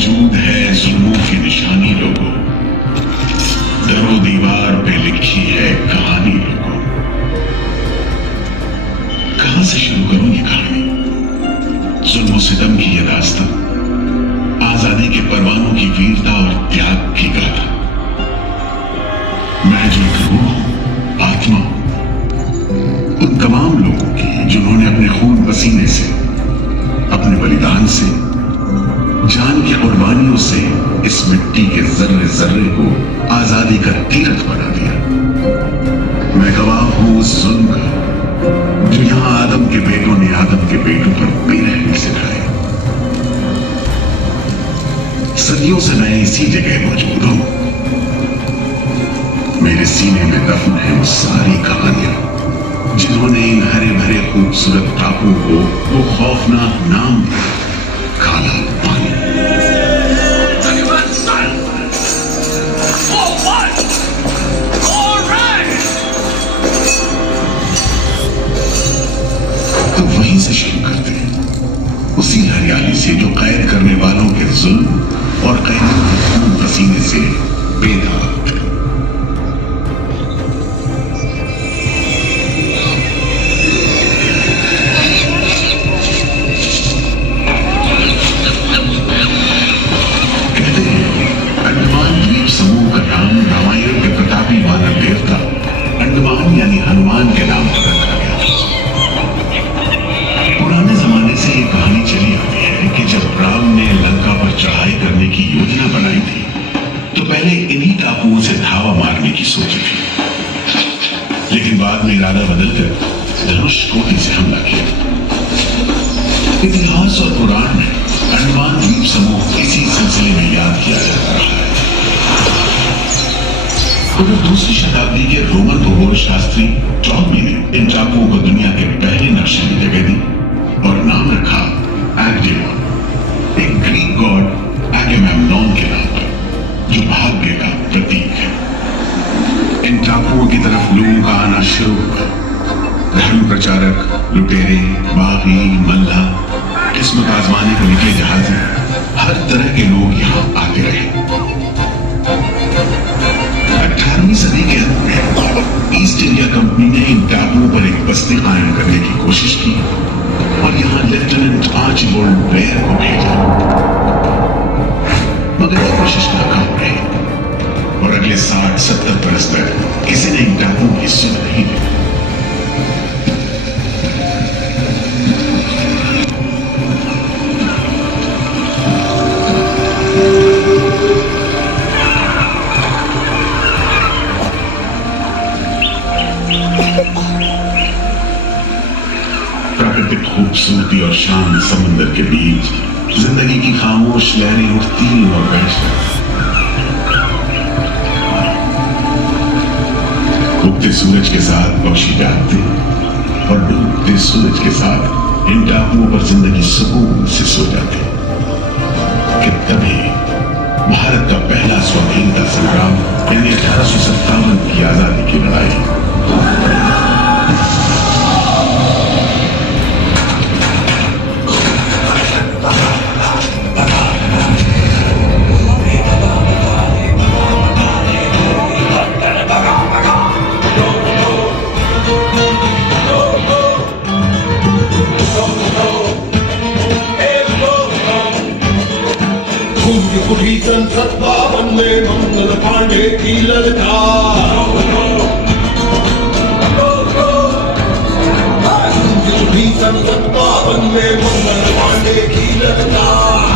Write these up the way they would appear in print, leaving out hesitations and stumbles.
मौजूद है जुल्मों की निशानी लोगों, दरो दीवार पे लिखी है कहानी लोगों। कहां से शुरू करूं ये कहानी? जुल्म सितम की ये दास्तां, आजादी के परवानों की वीरता और त्याग की गाथा। मैं जो एक रूह हूं, आत्मा हूं, उन तमाम लोगों की जिन्होंने अपने खून पसीने से, अपने बलिदान से, जान की कुर्बानियों से इस मिट्टी के जर्रे जर्रे को आजादी का तीरथ बना दिया। मैं गवाह हूं उस जुल्म का जो यहां आदम के बेटों ने आदम के बेटों पर बेरहमी से ढाया। सदियों से मैं इसी जगह मौजूद हूं। मेरे सीने में दफन है वो सारी कहानियां जिन्होंने इन हरे भरे खूबसूरत टापुओं को वो खौफनाक नाम दिया, काला पानी। तो वहीं से शुरू करते हैं, उसी हरियाली से जो कैद करने वालों के जुल्म और कैदियों के खून पसीने से बेदाग। कहते हैं अंडमान द्वीप समूह का नाम रामायण के प्रतापी वानर देवता अंडमान यानी हनुमान के नाम पर रखा गया। पुराने जमाने से ये कहानी चली आती है कि जब राम ने लंका पर चढ़ाई करने की योजना बनाई थी तो पहले इन्हीं टापुओं से धावा मारने की सोची थी, लेकिन बाद में इरादा बदलकर धनुषकोटि से हमला किया। इतिहास और पुराण में अंडमान द्वीप समूह इसी सिलसिले में याद किया जाता रहा है। तो दूसरी शताब्दी के रोमन भूगोल शास्त्री टॉमी ने इन टापुओं को दुनिया के पहले नक्शे में जगह दी और नाम रखा एग्डेमोन, एक ग्रीक गॉड एगेमेम्नोन के नाम पर, जो भाग्य का प्रतीक है। इन टापुओं की तरफ लोगों का आना शुरू हुआ। धर्म प्रचारक, लुटेरे, बागी, मल्ला, किस्मत आजमाने को निकले जहाजी, हर तरह के लोग यहां आते रहे। 18वीं सदी के अंत में ईस्ट इंडिया कंपनी ने इन टापुओं पर एक बस्ती कायम करने की कोशिश की और यहां लेफ्टिनेंट आर्चिबाल्ड ब्लेयर को भेजा, मगर यह कोशिश नाकाम रही और अगले 60-70 बरस तक किसी ने इन टापुओं की सुध नहीं ली। प्राकृतिक खूबसूरती और शांत समंदर के बीच जिंदगी की खामोश लहरें उठती और बैठती। उगते सूरज के साथ पक्षी जागते और डूबते सूरज के साथ इन टापुओं पर जिंदगी सुकून से सो जाती। कि तभी भारत का पहला स्वाधीनता संग्राम यानी 1857 की आजादी की लड़ाई कुटी संसद भवन में मंगल पांडे की ललकार, कुटी संसद भवन में मंगल पांडे की ललकार।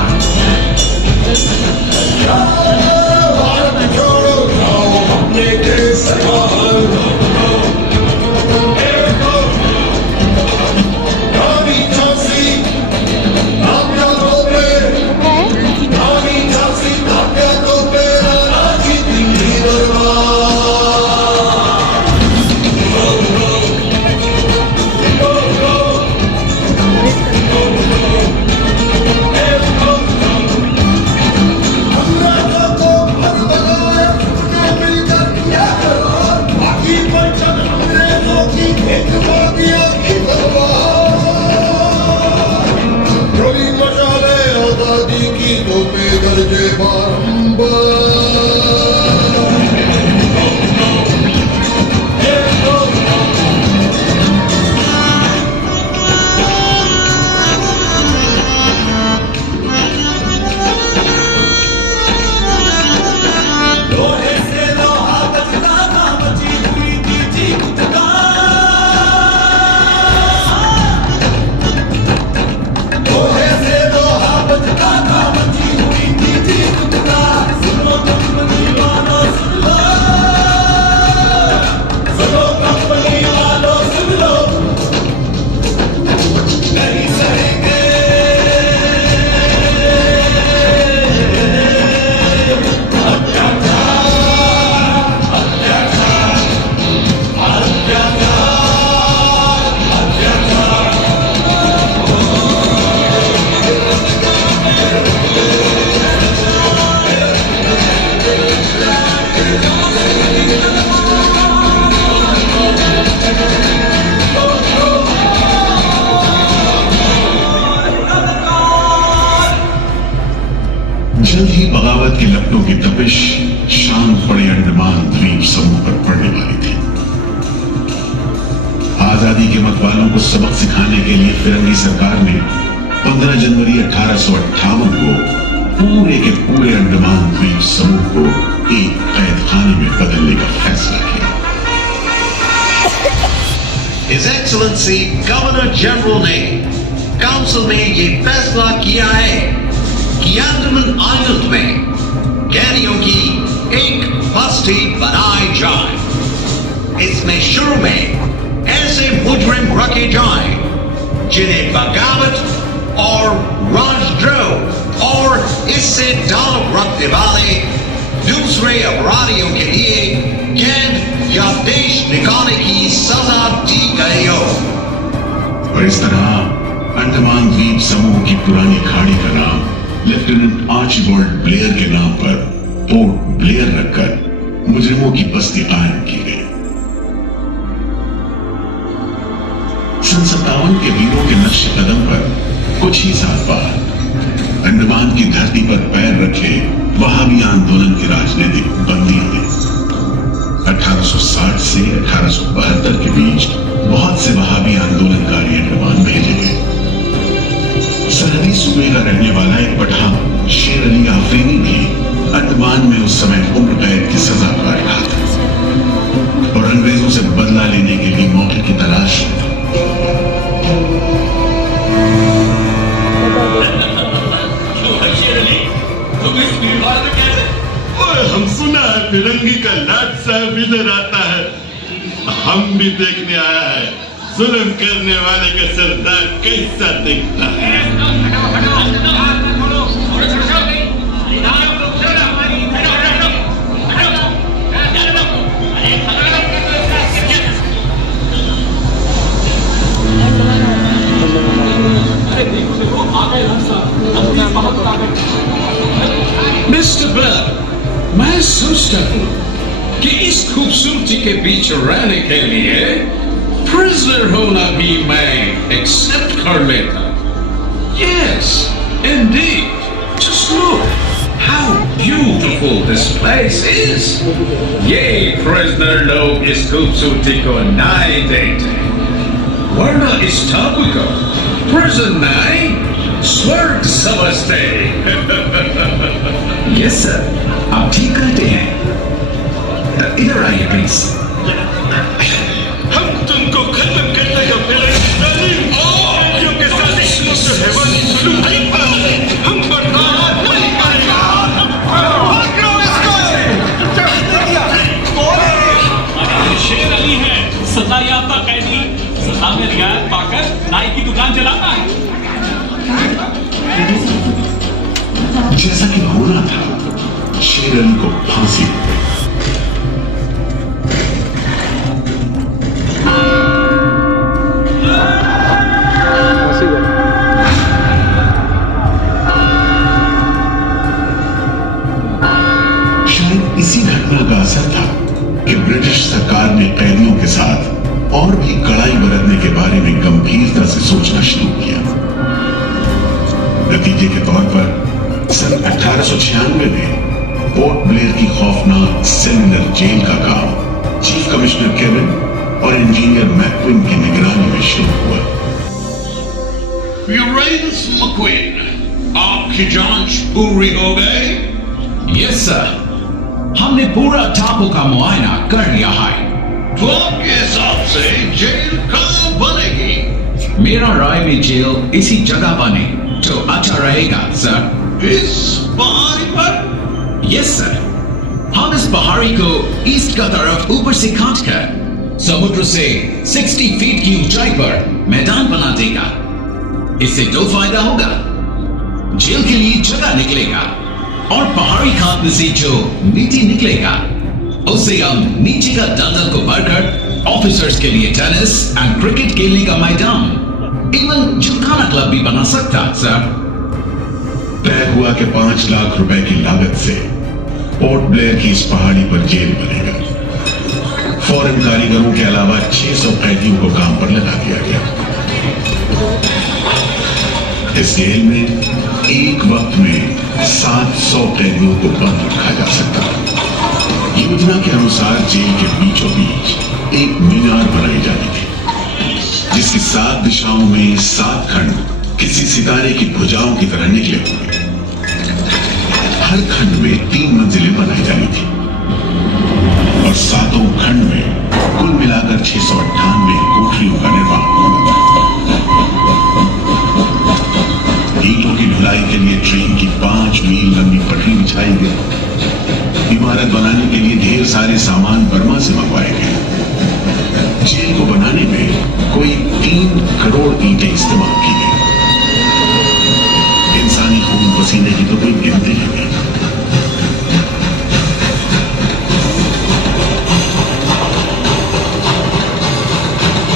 भारत छोड़ो जाओ अपने देश बाहर। गीतों पे गरजे लोहे से लोहा बचता था, बची हुई थी चीख का। लोहे से लोहा बचता था, बची हुई थी चीख का। सुनो कंपनी वालों सुन लो, सुनो कंपनी वालों सुन लो, नहीं सहेंगे जल्द ही बगावत की लपटों की तपिश शांत पड़े अंडमान द्वीप समूह पर पड़ने वाली थी। आजादी के मतवालों को सबक सिखाने के लिए फिरंगी सरकार ने 15 जनवरी 1858 को पूरे के पूरे अंडमान द्वीप समूह को एक कैद खाने में बदलने का फैसला किया। His Excellency गवर्नर जनरल ने काउंसिल में ये फैसला किया है कि अंडमान आइलैंड में कैदियों की एक बस्ती बनाई जाए। इसमें शुरू में ऐसे मुजरिम रखे जाएं जिन्हें बगावत और राजद्रोह और इससे ताल्लुक रखने वाले दूसरे अपराधियों के लिए कैद या देश निकालने की सजा दी गई हो। और इस तरह अंडमान द्वीप समूह की पुरानी खाड़ी का नाम लेफ्टिनेंट आर्चिबाल्ड ब्लेयर के नाम पर पोर्ट ब्लेयर रखकर मुजरिमों की बस्ती कायम की गई। सन 57 के वीरों के नक्शे कदम पर कुछ ही साल बाद अंडमान की धरती पर पैर रखे वहाबी आंदोलन के राजनीतिक बंदियों ने 1860 से 1872 के बीच बहुत से वहाबी आंदोलनकारी अंडमान भेजे गए। सरहदी सूबे का रहने वाला एक पठान शेर अली आफरीदी भी अंडमान में उस समय उम्र कैद की सजा काट रहा था और अंग्रेजों से बदला लेने के लिए मौके की तलाश में था। हम सुना है फिरंगी का लाट साहब इधर आता है, हम भी देखने आया है जुल्म करने वाले का सरदार कैसा दिखता है। मिस्टर ब्लर, मैं सोचता हूँ कि इस खूबसूरती के बीच रहने के लिए प्रिजनर होना भी मैं एक्सेप्ट कर लेता। Yes, indeed. Just look how beautiful this place is. ये prisoner लोग इस खूबसूरती को नहीं देखते, वरना इस टापू को prison नहीं स्वर्ग समझते। यस सर, आप ठीक कहते हैं। इधर आइए प्लीज। हम तुमको खत्म करने का क्योंकि साजिश मुझसे हैवानी जुल्म नहीं पाए, हम बर्दाश्त नहीं करेगा। शेर अली है सजा याफ्ता कैदी, सजा में रियायत पाकर नाई की दुकान चलाता है। जैसा कि होना था, शेर अली को फांसी हो गई। शायद इसी घटना का असर था कि ब्रिटिश सरकार ने कैदियों के साथ और भी कड़ाई बरतने के बारे में गंभीरता से सोचना शुरू किया। नतीजे के तौर पर सन 1896 में पोर्ट ब्लेयर की खौफनाक सेलुलर जेल का काम चीफ कमिश्नर केविन और इंजीनियर मैक्विन की निगरानी में शुरू हुआ। यूरेनस मक्विन, आपकी जांच पूरी हो गई? यस सर, हमने पूरा टापू का मुआयना कर लिया है। तो आपके हिसाब से जेल कहाँ बनेगी? मेरा राय में जेल इसी जगह बने तो अच्छा रहेगा सर। इस पहाड़ी पर? यस सर, हम इस पहाड़ी को ईस्ट का तरफ ऊपर से काटकर समुद्र से 60 फीट की ऊंचाई पर मैदान बना देगा। इससे दो फायदा होगा, जेल के लिए जगह निकलेगा और पहाड़ी काटने से जो मिट्टी निकलेगा उससे हम नीचे का दलदल को भरकर ऑफिसर्स के लिए टेनिस एंड क्रिकेट खेलने का मैदान, इवन जिमखाना क्लब भी बना सकता सर। तय हुआ कि 5 लाख रुपए की लागत से पोर्ट ब्लेयर की इस पहाड़ी पर जेल बनेगा। फॉरेन कारीगरों के अलावा 600 कैदियों को काम पर लगा दिया गया। इस जेल में एक वक्त में 700 कैदियों को बंद रखा जा सकता है। योजना के अनुसार जेल के बीचों बीच एक मीनार बनाई जानी थी, जिसकी 7 दिशाओं में 7 खंड किसी सितारे की भुजाओं की तरह निकले हुए। हर खंड में 3 मंजिलें बनाई जानी थी और 7 खंड में कुल मिलाकर 698 कोठरियों का निर्माण होना था। ईंटों की ढुलाई के लिए ट्रेन की 5 मील लंबी पटरी बिछाई गई। इमारत बनाने के लिए ढेर सारे सामान बर्मा से मंगवाए गए। जेल को बनाने में कोई 3 करोड़ ईंटें इस्तेमाल की गई। इंसानी खून पसीने की तो कोई गिनती ही नहीं।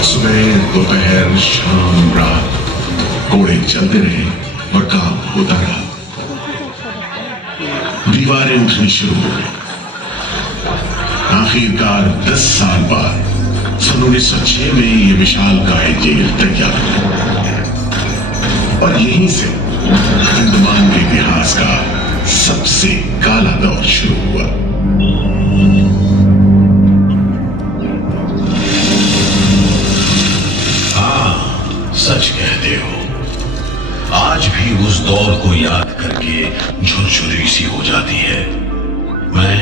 सुबह दोपहर शाम रात घोड़े चलते रहे और काम होता रहा। दीवारें उठनी शुरू हो गई। आखिरकार 10 साल बाद सन 1906 में यह विशालकाय जेल तैयार हुई और यहीं से अंडमान के इतिहास का सबसे काला दौर शुरू हुआ। हाँ, सच कहते हो। आज भी उस दौर को याद करके झुरझुरी सी हो जाती है। मैं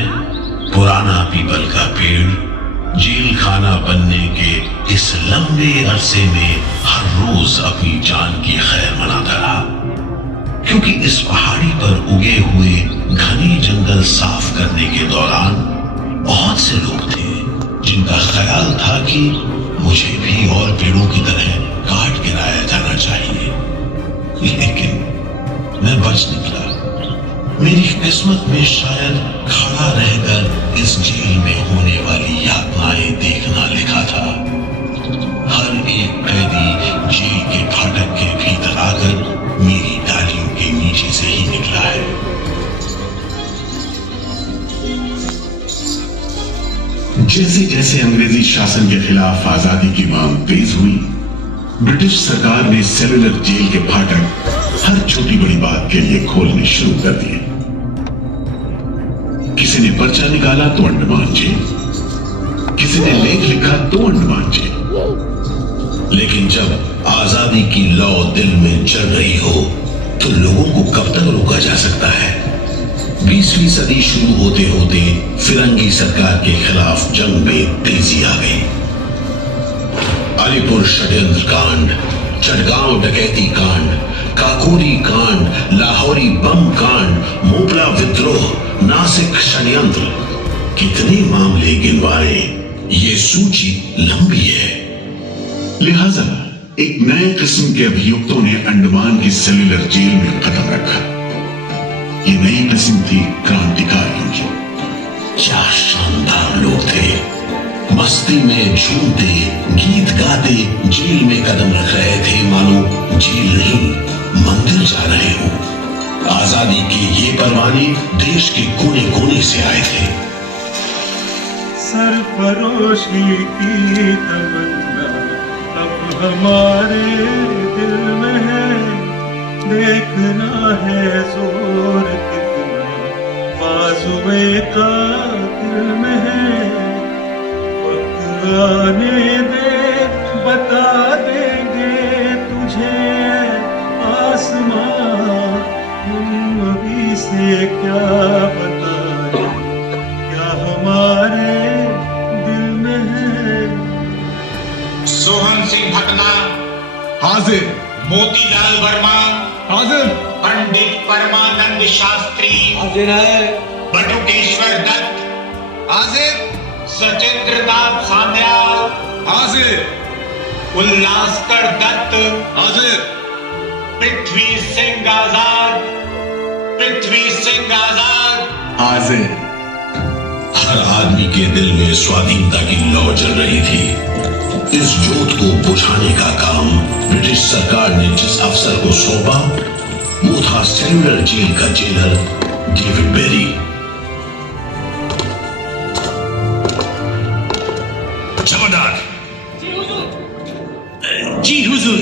पुराना पीपल का पेड़ जेल खाना बनने के इस लंबे अरसे में हर रोज अपनी जान की खैर मनाता रहा, क्योंकि इस पहाड़ी पर उगे हुए घने जंगल साफ करने के दौरान बहुत से लोग थे जिनका ख्याल था कि मुझे भी और पेड़ों की तरह काट गिराया जाना चाहिए, लेकिन मैं बच निकला। मेरी किस्मत में शायद खड़ा रहकर इस जेल में होने वाली यातनाएं देखना लिखा था। हर एक कैदी जेल के फाटक के भीतर आकर मेरी डालियों के नीचे से ही निकला है। जैसे जैसे अंग्रेजी शासन के खिलाफ आजादी की मांग तेज हुई, ब्रिटिश सरकार ने सेलुलर जेल के फाटक हर छोटी बड़ी बात के लिए खोलने शुरू कर दिए। किसी ने पर्चा निकाला तो अंडमान जेल, किसी ने लेख लिखा तो अंडमान जेल। लेकिन जब आजादी की लौ दिल में चल रही हो तो लोगों को कब तक रोका जा सकता है? 20वीं सदी शुरू होते होते फिरंगी सरकार के खिलाफ जंग में तेजी आ गई। अलीपुर षड्यंत्र कांड, चटगांव डकैती कांड, काकोरी कांड, लाहौरी बम कांड, मोपला विद्रोह, नासिक षड्यंत्र, कितने मामले गिनवाए, ये सूची लंबी है। लिहाजा एक नए किस्म के अभियुक्तों ने अंडमान की सेलुलर जेल में कदम रखा। ये नई किस्म थी क्रांतिकारियों की। क्या शानदार लोग थे, मस्ती में झूमते गीत गाते जेल में कदम रख रहे थे, मानो जेल नहीं मंदिर जा रहे हो। आजादी के ये परवाने देश के कोने कोने से आए थे। सरफरोशी की तमन्ना अब हमारे दिल में है, देखना है जोर आरज़ुए का दिल में है, वक्त आने दे बता देंगे तुझे आसमां, हम अभी से क्या बताएं, क्या हमारे दिल में है। सोहन सिंह भटना, हाजिर। मोतीलाल वर्मा, हाजिर। पंडित परमानंद शास्त्री, हाजिर है। बटुकेश्वर दत्त, हाजिर। सचिंद्र नाथ सान्या, हाजिर। उल्लासकर दत्त, हाजिर। पृथ्वी सिंह आजाद, पृथ्वी सिंह आजाद, हाजिर। हर आदमी के दिल में स्वाधीनता की लौ जल रही थी। इस जोत को बुझाने का काम ब्रिटिश सरकार ने जिस अफसर को सौंपा वो था सेलुलर जेल का जेलर डेविड बेरी। जमादार। जी हुजूर।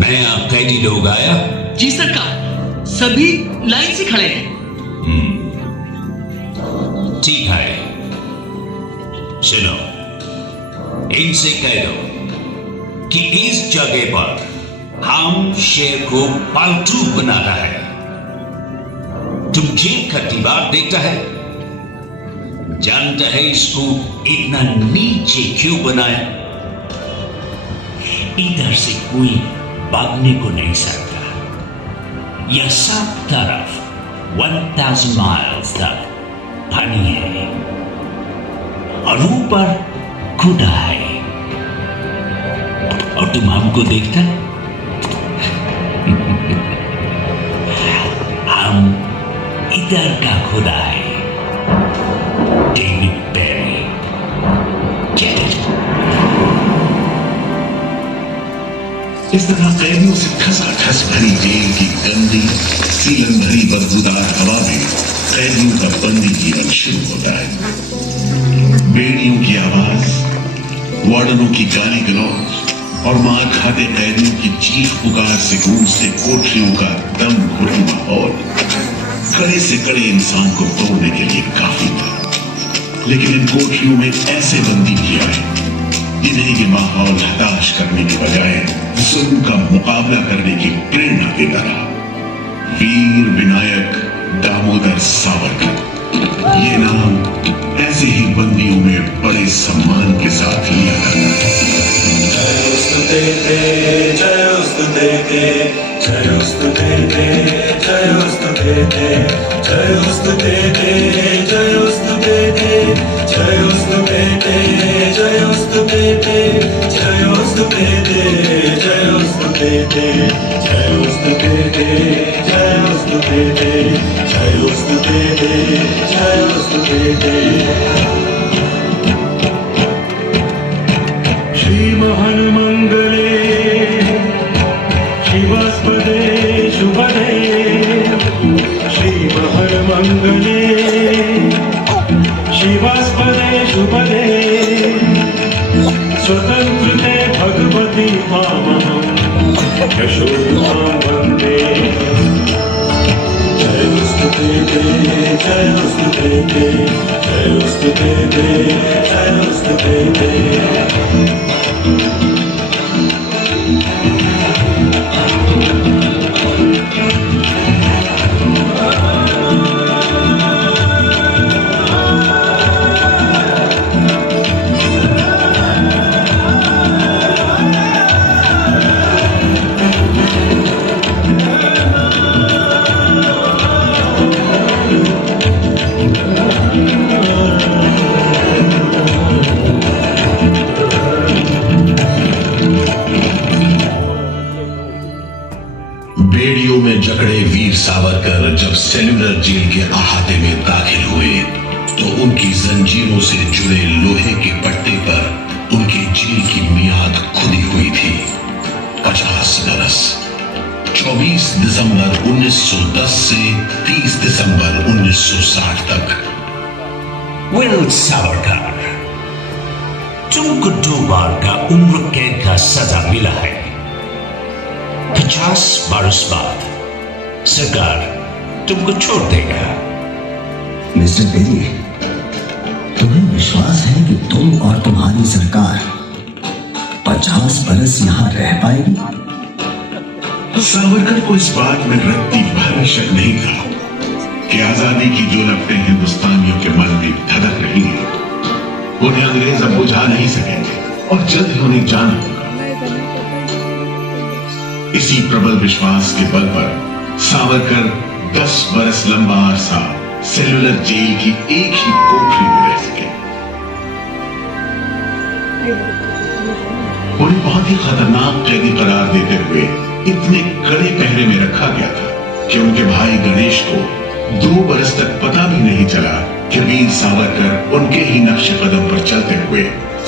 नया कैदी लोग आया? जी सरकार, सभी लाइन से खड़े हैं। ठीक है, सुनो, इनसे कह दो कि इस जगह पर हम शेर को पालतू बनाना है। तुम जेल का दीवार देखता है, जानता है इसको इतना नीचे क्यों बनाया? इधर से कोई भागने को नहीं सकता। यह सब तरफ 1000 माइल्स तक पानी है और ऊपर खुदा है, और तुम हमको देखता? हम इधर का खुदा है, डेविड बेरी। इस तरह कैदियों से ठसाठस भरी जेल की गंदी सीलन भरी बदबूदार हवा में कैदियों का बंदी जीवन शुरू होता है। बेड़ियों की आवाज, वार्डनों की गाली गलौज और मार खाते कैदियों की चीख पुकार से गूंजते कोठरियों का दम घुटू माहौल कड़े से कड़े इंसान को तोड़ने के लिए काफी था। लेकिन इन कोठरियों में ऐसे बंदी भी आए जिन्हें ये माहौल हताश करने के बजाय जुल्म का मुकाबला करने की प्रेरणा देता रहा। वीर विनायक दामोदर सावरकर, ये नाम ऐसे ही बंदियों में बड़े सम्मान के साथ लिया जाता है। जयोस्तुते जयोस्तुते जयोस्तुते जयोस्तुते जयोस्तुते जयोस्तुते जयोस्तुते जयोस्तुते जयोस्तुते जयोस्तुते जयोस्तुते जयोस्तुते जयोस्तुते जयोस्तुते। श्रीमहन मंगले शिवास्पदे शुभदे, श्रीमहन मंगले शिवास्पदे शुभदे, स्वतंत्रते भगवती मामहं यशोदां वन्दे। जयोस्तुते जयोस्तुते जयोस्तुते जयोस्तुते। बेड़ियों में जकड़े वीर सावरकर जब सेलुलर जेल के अहाते में दाखिल हुए तो उनकी जंजीरों से जुड़े लोहे के पट्टे पर उनकी जेल की मियाद खुदी हुई थी 50 बरस। 24 दिसंबर 1910 से 30 दिसंबर 1960 तक। विल सावरकर, तुमको 2 बार का उम्र कैद का सजा मिला है। 50 बरस बाद सरकार तुमको छोड़ देगा। मिस्टर बेरी, तुम्हें विश्वास है कि तुम और तुम्हारी सरकार 50 बरस यहाँ रह पाएगी? सावरकर को इस बात में रत्ती भर शक नहीं था कि आजादी की जो लपटें हिंदुस्तानियों के मन में धधक रही हैं, उन्हें अंग्रेज अब बुझा नहीं सकेंगे और जल्द ही उन्हें जाना होगा। इसी प्रबल विश्वास के बल पर सावरकर 10 बरस लंबा अरसा सेलुलर जेल की एक ही कोठरी में रह सके। उन्हें बहुत ही खतरनाक कैदी करार देते हुए इतने कड़े पहरे में रखा गया था कि उनके भाई गणेश को 2 बरस तक पता भी नहीं चला कि वीर सावरकर उनके ही नक्शे कदम पर चलते हुए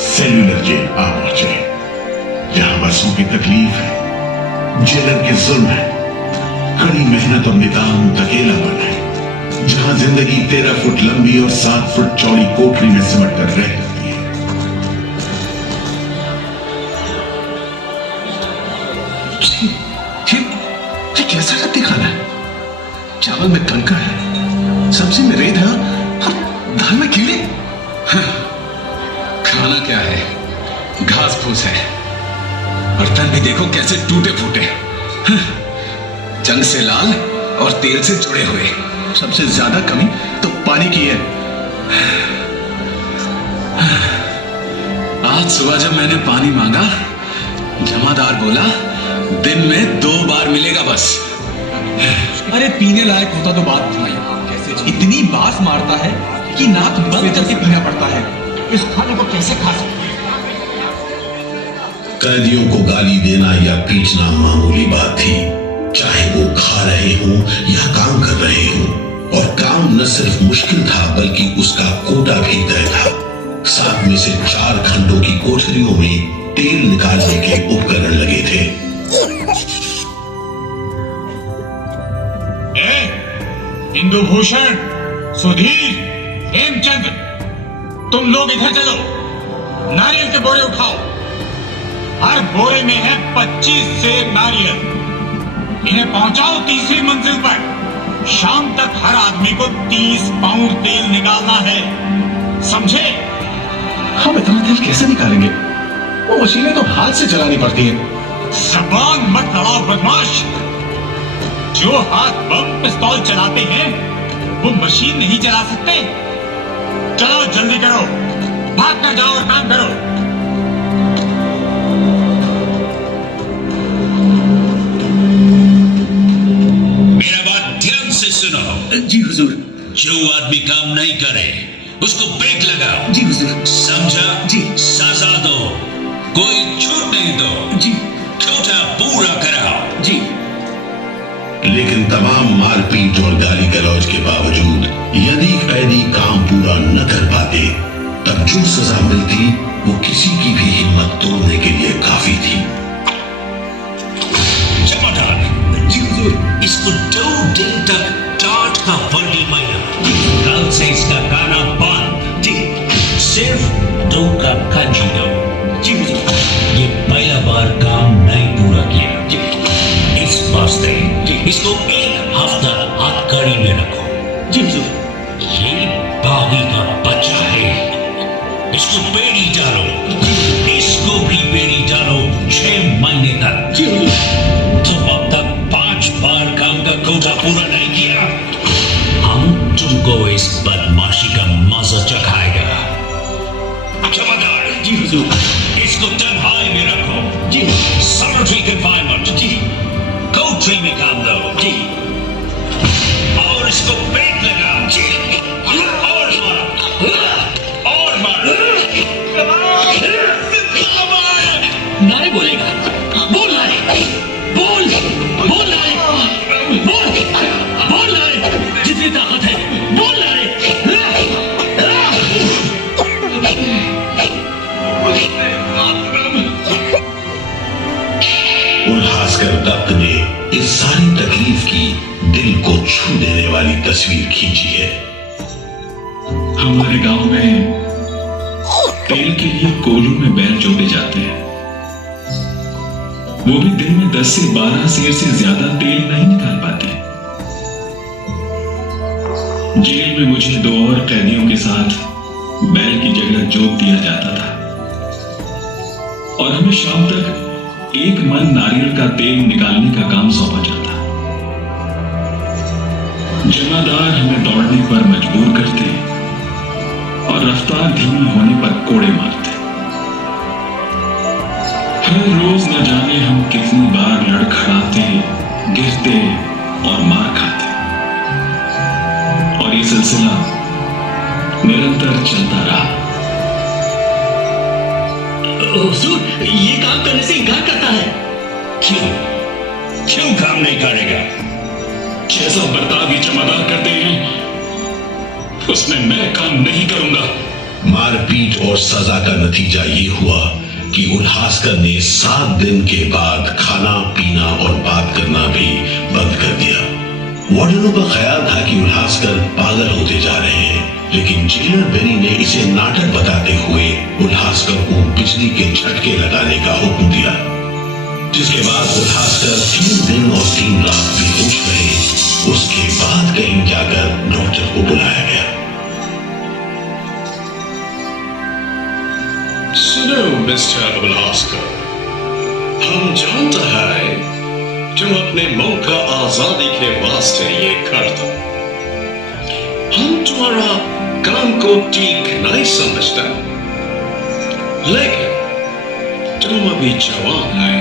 सेल्यूलर जेल आ पहुंचे, जहां बरसों की तकलीफ है, जेलर के जुल्म है, कड़ी मेहनत और निदान धकेलापन है, जहां जिंदगी 13 फुट लंबी और 7 फुट चौड़ी कोठरी में सिमट कर रह जाती है। ये कैसा रत्ती खाना है? चावल में कंकड़ है, सब्जी में रेत है और दाल में कीड़े। खाना क्या है? घास फूस है। बर्तन भी देखो कैसे टूटे फूटे, जंग से लाल और तेल से जुड़े हुए। सबसे ज्यादा कमी तो पानी की है। आज सुबह जब मैंने पानी मांगा, जमादार बोला दिन में 2 बार मिलेगा बस। अरे पीने लायक होता तो बात थी, इतनी बास मारता है कि नाक बंद करके पीना पड़ता है। इस खाने को कैसे खा सकते हैं? कैदियों को गाली देना या पीटना मामूली बात थी, चाहे वो खा रहे हों या काम कर रहे हों। और काम न सिर्फ मुश्किल था बल्कि उसका कोटा भी तय था। 7 में से 4 खंडों की कोठरियों में तेल निकालने के उपकरण लगे थे। इंदुभूषण, सुधीर, हेमचंद, तुम लोग इधर चलो, नारियल के बोरे उठाओ। हर बोरे में है 25 सेब नारियल। इन्हें पहुंचाओ 3री मंजिल पर। शाम तक हर आदमी को 30 पाउंड तेल निकालना है, समझे? हम इतना तेल कैसे निकालेंगे? वो मशीनें तो हाथ से चलानी पड़ती हैं। जबान मत लड़ाओ बदमाश। जो हाथ बम पिस्तौल चलाते हैं वो मशीन नहीं चला सकते। चलो जल्दी करो, भाग कर जाओ और काम करो। मेरा बात ध्यान से सुनो। जी हुजूर। जो आदमी काम नहीं करे उसको ब्रेक लगाओ। जी हुजूर। समझा? जी। सजा दो, कोई छूट नहीं दो। जी। कोटा पूरा कराओ। जी। लेकिन तमाम मारपीट और गाली गलौज के बावजूद यदि कैदी काम पूरा न कर पाते, तब जो सजा मिलती वो किसी की भी हिम्मत तोड़ने के लिए काफी थी। जमादार जी हुजूर। इसको 2 दिन तक टाट का फर्जी मायना। कल से इसका खाना बंद। जी। सिर्फ 2 कप कंजी दो। जी हुजूर। ये पहला बार काम नहीं पूरा किया। जी। इस वास्ते इसको 1 हफ्ता हथकड़ी में रखो। जी हुजूर। ये बागी का बच्चा है, इसको बेड़ी डालो। इसको भी बेड़ी डालो 6 महीने तक। जी हुजूर। तुम अब तक 5 बार काम का कोटा पूरा नहीं किया। हम तुमको इस बदमाशी का मजा चखाएगा। जमादार जी हुजूर। इसको तन्हाई में रखो। जी। Solitary confinement. जी। कोठरी में काम दो। जी। और इसको पेट लगाओ। जी। और मारो, और मारो। नारे बोलेगा। बोल नारे। बोल। बोल नारे। बोल। बोल नारे। जितनी ताकत है बोल नारे। उल्हासकर दत्त ने इस सारी तकलीफ की दिल को छू देने वाली तस्वीर खींची है। हमारे गांव में तेल के लिए कोलू में बैल जोते जाते हैं। वो भी दिन में 10 से 12 सेर से ज्यादा तेल नहीं निकाल पाते। जेल में मुझे 2 और कैदियों के साथ बैल की जगह जोत दिया जाता था और हमें शाम तक 1 मन नारियल का तेल निकालने का काम सौंपा जाता। जमादार हमें दौड़ने पर मजबूर करते और रफ्तार धीमी होने पर कोड़े मारते। हर रोज न जाने हम कितनी बार लड़खड़ाते, गिरते और मार खाते, और ये सिलसिला निरंतर चलता रहा। हुजूर, ये काम करने से इनकार करता है। क्यों काम नहीं करेगा? जैसा बर्ताव ये जमादार करते हैं उसमें मैं काम नहीं करूंगा। मारपीट और सजा का नतीजा ये हुआ कि उल्हासकर ने 7 दिन के बाद खाना पीना और बात करना भी बंद कर दिया। वार्डनों का ख्याल था कि उल्हासकर पागल होते जा रहे हैं, लेकिन जेलर बेरी ने इसे नाटक बताते हुए उल्हासकर को बिजली के झटके लगाने का हुक्म दिया, जिसके बाद उल्हासकर 3 दिन और 3 रात बेहोश रहे। उसके बाद कहीं जाकर डॉक्टर को बुलाया गया। सुनो मिस्टर उल्हासकर, हम जानते हैं तुम अपने मुल्क का आजादी के वास्ते ये करते। हम तुम्हारा काम को ठीक नहीं समझते, लेकिन तुम अभी जवान है।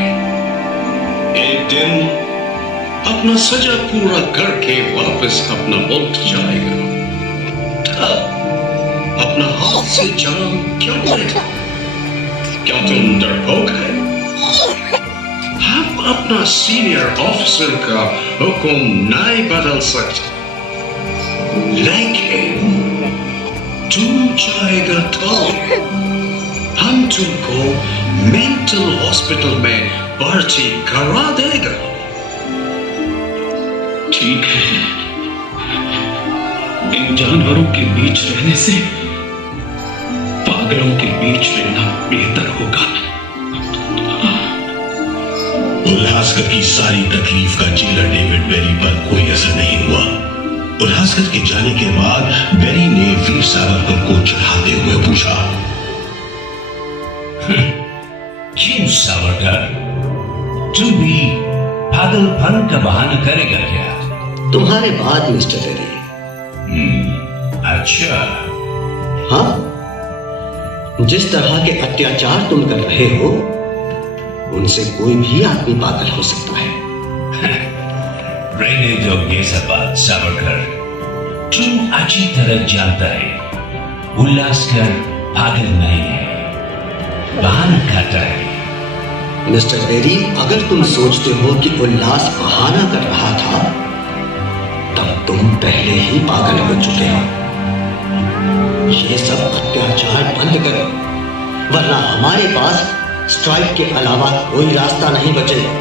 एक दिन अपना सजा पूरा करके वापस अपना मुल्क जाएगा, तब अपना हाथ से जान क्यों लेगा? क्या तुम डरपोक है? हम अपना सीनियर ऑफिसर का हुक्म नहीं बदल सकते, लेकिन तुम चाहेगा तो हम तुमको मेंटल हॉस्पिटल में भर्ती करा देगा। ठीक है, इन जानवरों के बीच रहने से पागलों के बीच रहना बेहतर होगा। उल्हासकर की सारी तकलीफ का जेलर डेविड बेरी पर कोई असर नहीं हुआ। उल्हासकर के जाने के बाद बेरी ने वीर सावरकर को चढ़ाते हुए पूछा, क्यों सावरकर, तुम भी पागलपन का बहाना करेगा क्या? तुम्हारे बाद मिस्टर बेरी। अच्छा। हाँ, जिस तरह के अत्याचार तुम कर रहे हो उनसे कोई भी आदमी पागल हो सकता है। रहने दो ये सब बात सावरकर, तुम अच्छी तरह जानता है उल्हासकर पागल नहीं है, बहाना खाता है। मिस्टर बेरी, अगर तुम सोचते हो कि उल्लास बहाना कर रहा था तब तुम पहले ही पागल हो चुके हो। ये सब अत्याचार बंद करो, वरना हमारे पास स्ट्राइक के अलावा कोई रास्ता नहीं बचेगा।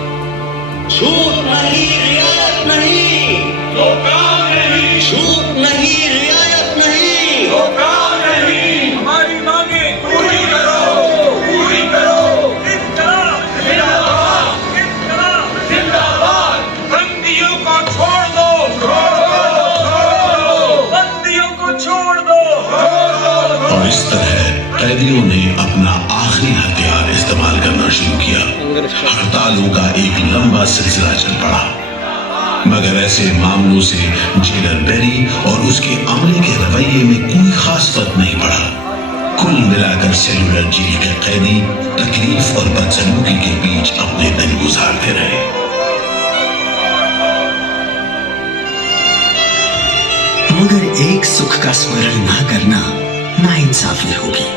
छूट नहीं, रियायत नहीं, छूट नहीं, रियायत नहीं, हमारी मांगे पूरी करो, पूरी करो। जिंदाबाद, बंदियों को छोड़ दो, बंदियों को छोड़ दो। और इस तरह कैदियों ने अपना आखिरी हथियार इस्तेमाल करना शुरू किया। हड़तालों का एक लंबा सिलसिला चल पड़ा, मगर ऐसे मामलों से जेलर बेरी और उसके अमले के रवैये में कोई खास फर्क नहीं पड़ा। कुल मिलाकर सेलुलर जेल के कैदी तकलीफ और बदसलूकी के बीच अपने दिन गुजारते रहे। मगर एक सुख का स्मरण ना करना नाइंसाफी होगी।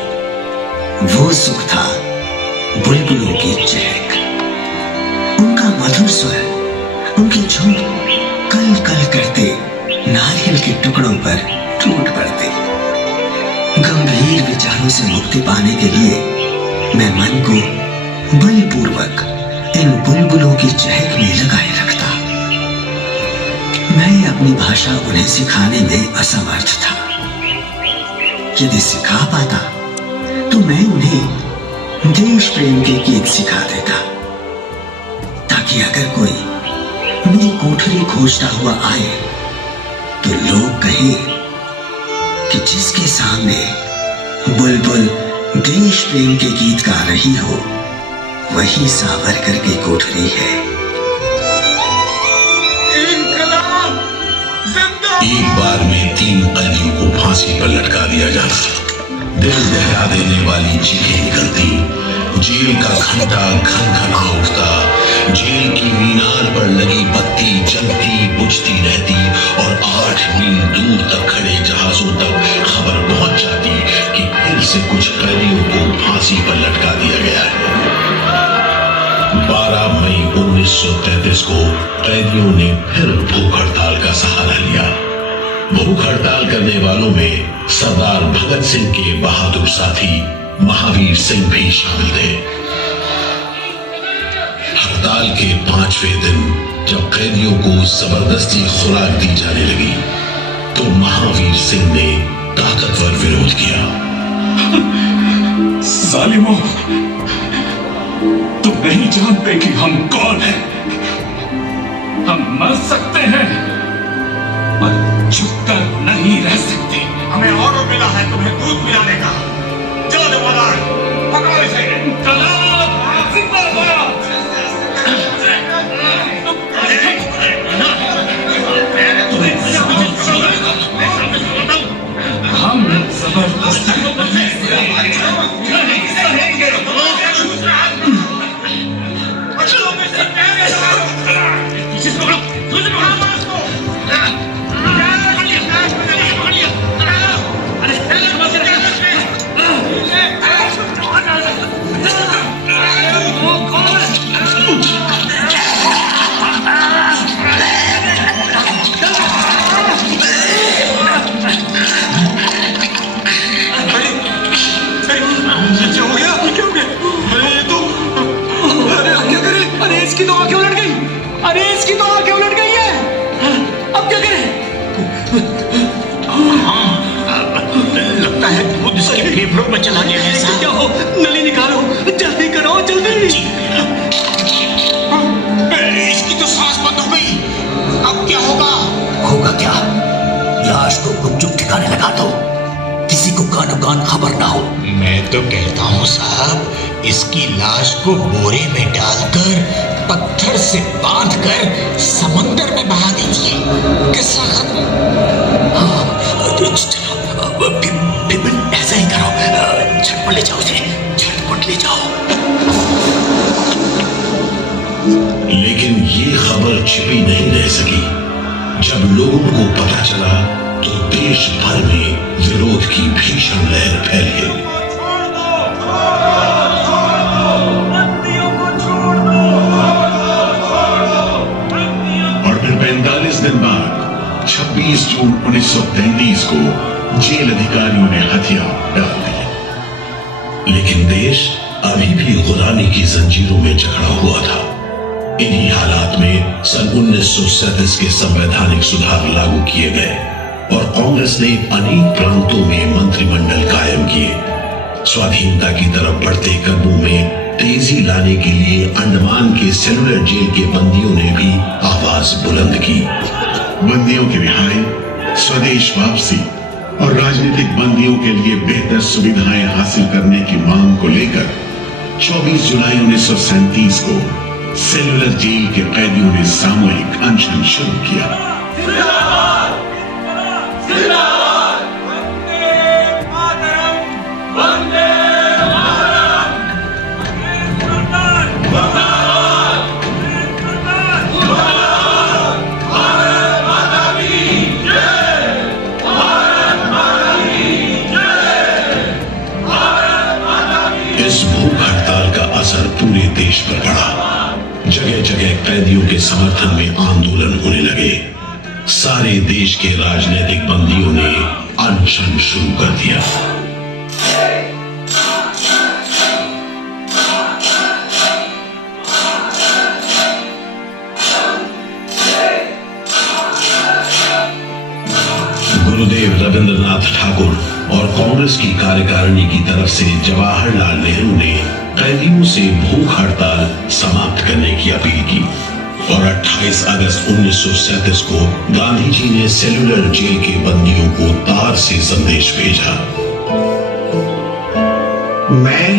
वो सुख था बुलबुलों की चहक, उनका मधुर स्वर, उनके झुंड कल कल करते नारियल के टुकड़ों पर टूट पड़ते। गंभीर विचारों से मुक्ति पाने के लिए मैं मन को बलपूर्वक इन बुलबुलों की चहक में लगाए रखता। मैं अपनी भाषा उन्हें सिखाने में असमर्थ था। यदि सिखा पाता तो मैं उन्हें देश प्रेम के गीत सिखा देता, ताकि अगर कोई मेरी कोठरी खोजता हुआ आए तो लोग कहें जिसके सामने बुलबुल देश प्रेम के गीत गा रही हो, वही सावरकर की कोठरी है। एक बार में 3 कैदियों को फांसी पर लटका दिया जाता। दिल दहला देने वाली चीखें निकलती, जेल का घंटा घन उठता, जेल की मीनार पर लगी बत्ती जलती बुझती रहती और 8 मील दूर तक खड़े जहाजों तक खबर पहुंच जाती कि फिर से कुछ कैदियों को फांसी पर लटका दिया गया है। 12 मई 1933 को कैदियों ने फिर भूख हड़ताल का सहारा लिया। भूख हड़ताल करने वालों में सरदार भगत सिंह के बहादुर साथी महावीर सिंह भी शामिल थे। हड़ताल के 5वें दिन जब कैदियों को जबरदस्ती खुराक दी जाने लगी तो महावीर सिंह ने ताकतवर विरोध किया। जालिमों, तुम नहीं जानते कि हम कौन हैं। हम मर सकते हैं पर छुपकर नहीं रह सकते। हमें ऑर्डर मिला है तुम्हें दूध पिलाने का। चलो जमादार, पकड़ो इसे। इंकलाब जिंदाबाद। हम जबरदस्ती फेफड़ों में चला गया है। क्या हो? नली निकालो, जल्दी करो, जल्दी। इसकी तो सांस बंद हो गई। अब क्या होगा? होगा क्या? लाश को कुछ चुप ठिकाने लगा दो, किसी को कानो कान खबर ना हो। मैं तो कहता हूँ साहब, इसकी लाश को बोरे में डालकर पत्थर से बांधकर समंदर में बहा दीजिए। किस्सा खत्म। बिपिन, ऐसा ही करो, झटपट ले जाओ उसे, झटपट ले जाओ। लेकिन ये खबर छिपी नहीं रह सकी। जब लोगों को पता चला तो देश भर में विरोध की भीषण लहर फैल गई। और फिर 45 दिन बाद 26 जून 1933 को जेल अधिकारियों ने हथियार डाल दिए। लेकिन देश अभी भी गुलामी की जंजीरों में जकड़ा हुआ था। इन्हीं हालात में सन 1937 के संवैधानिक सुधार लागू किए गए और कांग्रेस ने अनेक प्रांतों में मंत्रिमंडल कायम किए। स्वाधीनता की तरफ बढ़ते कदमों में तेजी लाने के लिए अंडमान के सेलुलर जेल के बंदियों ने भी आवाज बुलंद की। बंदियों की रिहाई, स्वदेश वापसी और राजनीतिक बंदियों के लिए बेहतर सुविधाएं हासिल करने की मांग को लेकर 24 जुलाई 1937 को सेलुलर जेल के कैदियों ने सामूहिक अनशन शुरू किया। इस भूख हड़ताल का असर पूरे देश पर पड़ा। जगह जगह कैदियों के समर्थन में आंदोलन होने लगे। सारे देश के राजनीतिक बंदियों ने अनशन शुरू कर दिया। गुरुदेव रविंद्रनाथ ठाकुर और कांग्रेस की कार्यकारिणी की तरफ से जवाहरलाल नेहरू ने कैदियों से भूख हड़ताल समाप्त करने की अपील की। और 28 अगस्त 1937 को गांधी जी ने सेलुलर जेल के बंदियों को तार से संदेश भेजा। मैं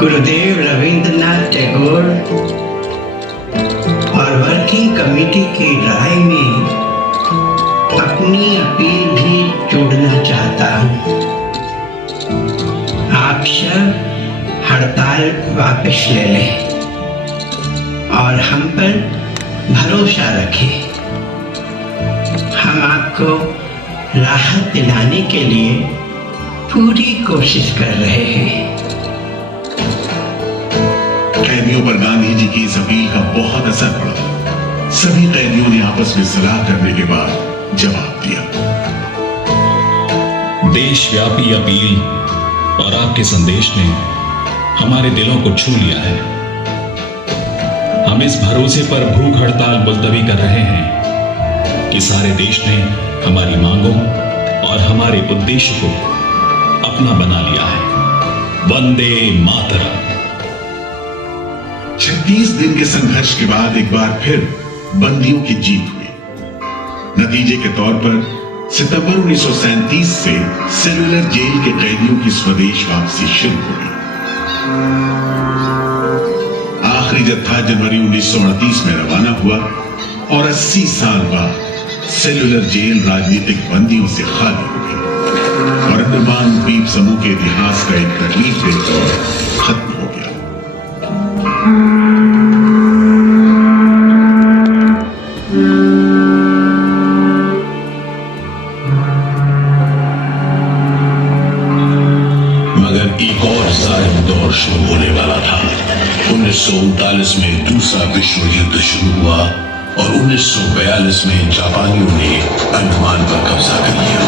गुरुदेव रविंद्रनाथ टैगोर और वर्किंग कमेटी की राय में अपनी अपील भी जोड़ना चाहता हूँ। आप सब हड़ताल वापस ले लें और हम पर भरोसा रखें। हम आपको राहत दिलाने के लिए पूरी कोशिश कर रहे हैं। कैदियों पर गांधी जी की इस अपील का बहुत असर पड़ा। सभी कैदियों ने आपस में सलाह करने के बाद जवाब दिया। देशव्यापी अपील और आपके संदेश ने हमारे दिलों को छू लिया है। हम इस भरोसे पर भूख हड़ताल मुलतवी कर रहे हैं कि सारे देश ने हमारी मांगों और हमारे उद्देश्य को अपना बना लिया है। वंदे मातरम। 36 दिन के संघर्ष के बाद एक बार फिर बंदियों की जीत हुई। नतीजे के तौर पर सितंबर 1937 से सेलुलर जेल के कैदियों की स्वदेश वापसी शुरू हो गई। आखिरी जत्था जनवरी 1938 में रवाना हुआ और 80 साल बाद सेलुलर जेल राजनीतिक बंदियों से खाली हो गई और अंडमान द्वीप समूह के इतिहास का एक तकलीफदेह दौर खत्म हो गया। मगर एक और जालिम दौर शुरू होने वाला था। 1939 में दूसरा विश्व युद्ध शुरू हुआ और 1942 में जापानियों ने अंडमान पर कब्जा कर लिया।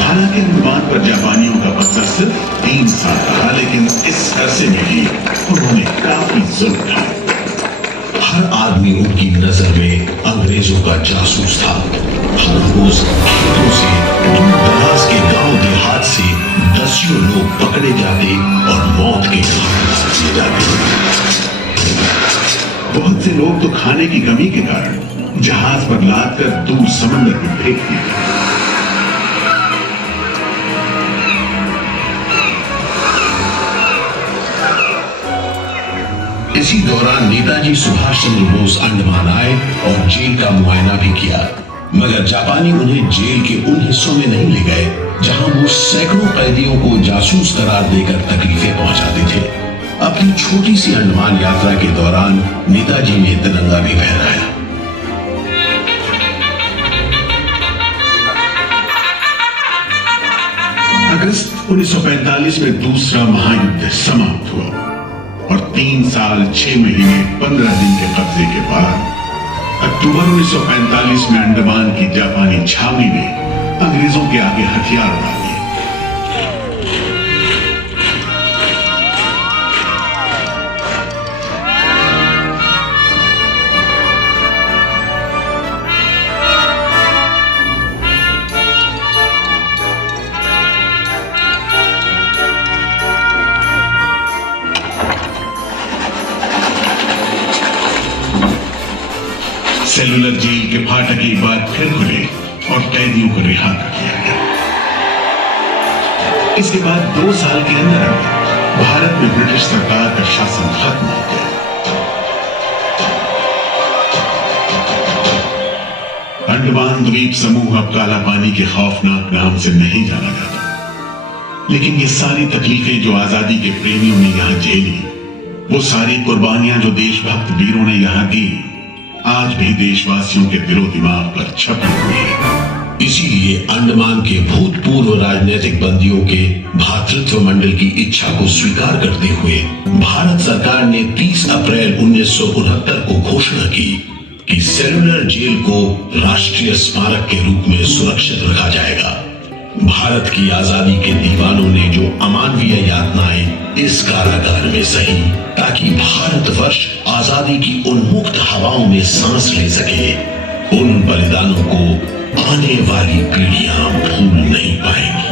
हालांकि अंडमान पर जापानियों का कब्जा सिर्फ 3 साल रहा, लेकिन इस अरसे में भी उन्होंने काफी जुल्म ढाए। हर आदमी उनकी नजर में अंग्रेजों का जासूस था। हर रोज खेतों से दूर दराज के गांव देहात से दसियों लोग पकड़े जाते और मौत के घाट उतारे जाते। बहुत से लोग तो खाने की कमी के कारण जहाज पर लाद कर दूर समंदर में फेंक दिए गए। इसी दौरान नेताजी सुभाष चंद्र बोस अंडमान आए और जेल का मुआयना भी किया, मगर जापानी उन्हें जेल के उन हिस्सों में नहीं ले गए जहां वो सैकड़ों कैदियों को जासूस करार देकर तकलीफें पहुंचाते थे। अपनी छोटी सी अंडमान यात्रा के दौरान नेताजी ने तिरंगा भी फहराया। अगस्त 1945 में दूसरा महायुद्ध समाप्त हुआ और 3 साल 6 महीने 15 दिन के कब्जे के बाद अक्टूबर 1945 में अंडमान की जापानी छावनी ने अंग्रेजों के आगे हथियार उड़ा दिए। सेलुलर जेल के फाटक एक बार फिर खुले और कैदियों को रिहा कर दिया गया। इसके बाद 2 साल के अंदर भारत में ब्रिटिश सरकार का शासन खत्म हो गया। अंडमान द्वीप समूह अब काला पानी के खौफनाक नाम से नहीं जाना जाता, लेकिन ये सारी तकलीफें जो आजादी के प्रेमियों ने यहां झेली, वो सारी कुर्बानियां जो देशभक्त वीरों ने यहां दी, आज भी देशवासियों के दिलो दिमाग पर छपी हुई है। इसीलिए अंडमान के भूतपूर्व राजनीतिक बंदियों के भातृत्व मंडल की इच्छा को स्वीकार करते हुए भारत सरकार ने 30 अप्रैल 1969 को घोषणा की कि सेलुलर जेल को राष्ट्रीय स्मारक के रूप में सुरक्षित रखा जाएगा। भारत की आजादी के दीवानों ने जो अमानवीय यातनाएं इस कारागार में सही, ताकि भारतवर्ष आजादी की उन्मुक्त हवाओं में सांस ले सके, उन बलिदानों को आने वाली पीढ़ियां भूल नहीं पाएंगी।